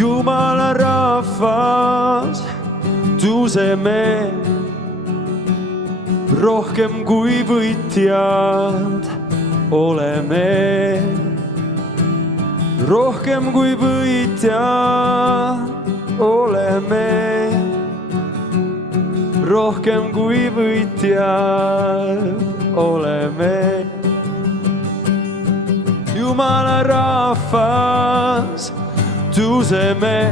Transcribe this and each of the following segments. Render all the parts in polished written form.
Jumala rahvas, tõuseme rohkem kui võitjad oleme. Rohkem kui võitjad oleme. Rohkem kui võitjad oleme. Jumala rahvas, tõuseme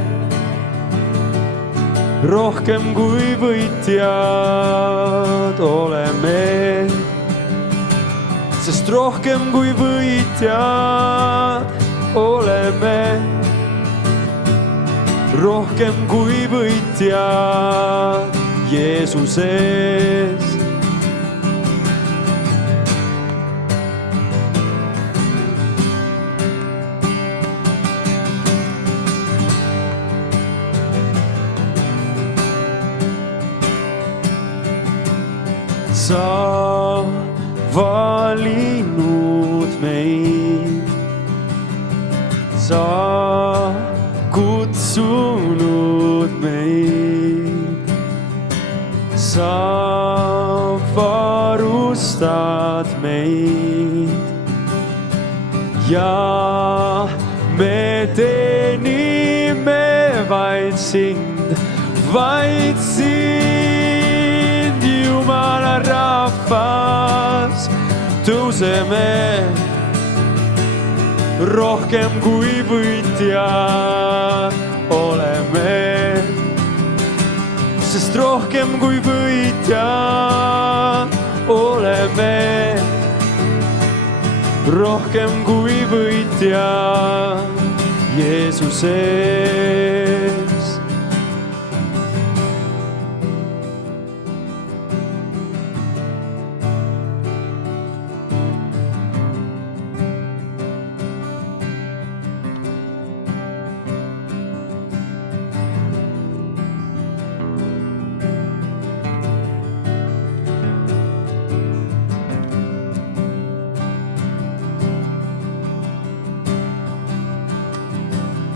rohkem kui võitjad oleme. Sest rohkem kui võitjad oleme. Rohkem kui võitjad Jeesuses. Sa valinud meid, sa kutsunud meid, sa varustad meid ja me teenime vaid sind, Jumala rahvas, tõuseme rohkem kui võitjad oleme. Sest rohkem kui võitjad oleme. Rohkem kui võitjad Jeesuses.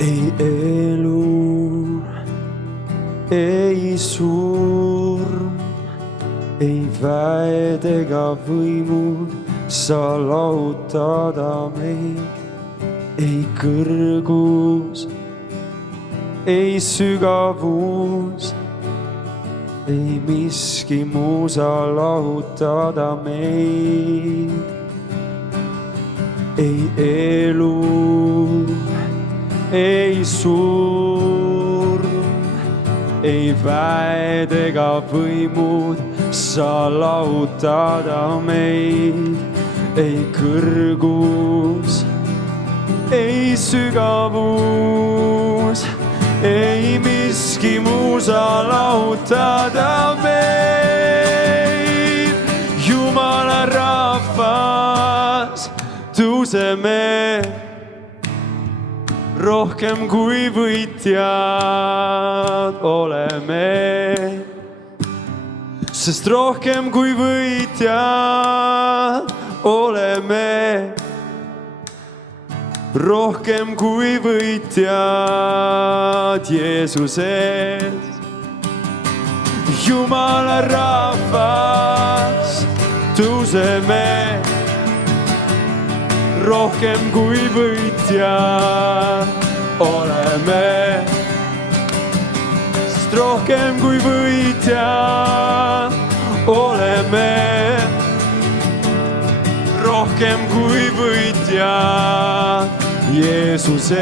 Ei elu, ei surm, ei väed ega võimud saa lahutada meid. Ei kõrgus, ei sügavus, ei miski muu saa lahutada meid. Ei elu, ei surm, ei väed ega võimud saa lahutada meid. Ei kõrgus, ei sügavus, ei miski muu saa lahutada meid. Jumala rahvas, tõuseme rohkem kui võitjad oleme. Sest rohkem kui võitjad oleme. Rohkem kui võitjad Jeesuses. Jumala rahvas, tõuseme rohkem kui võitjad oleme. Sest rohkem kui võitjad oleme. Rohkem kui võitjad Jeesuses.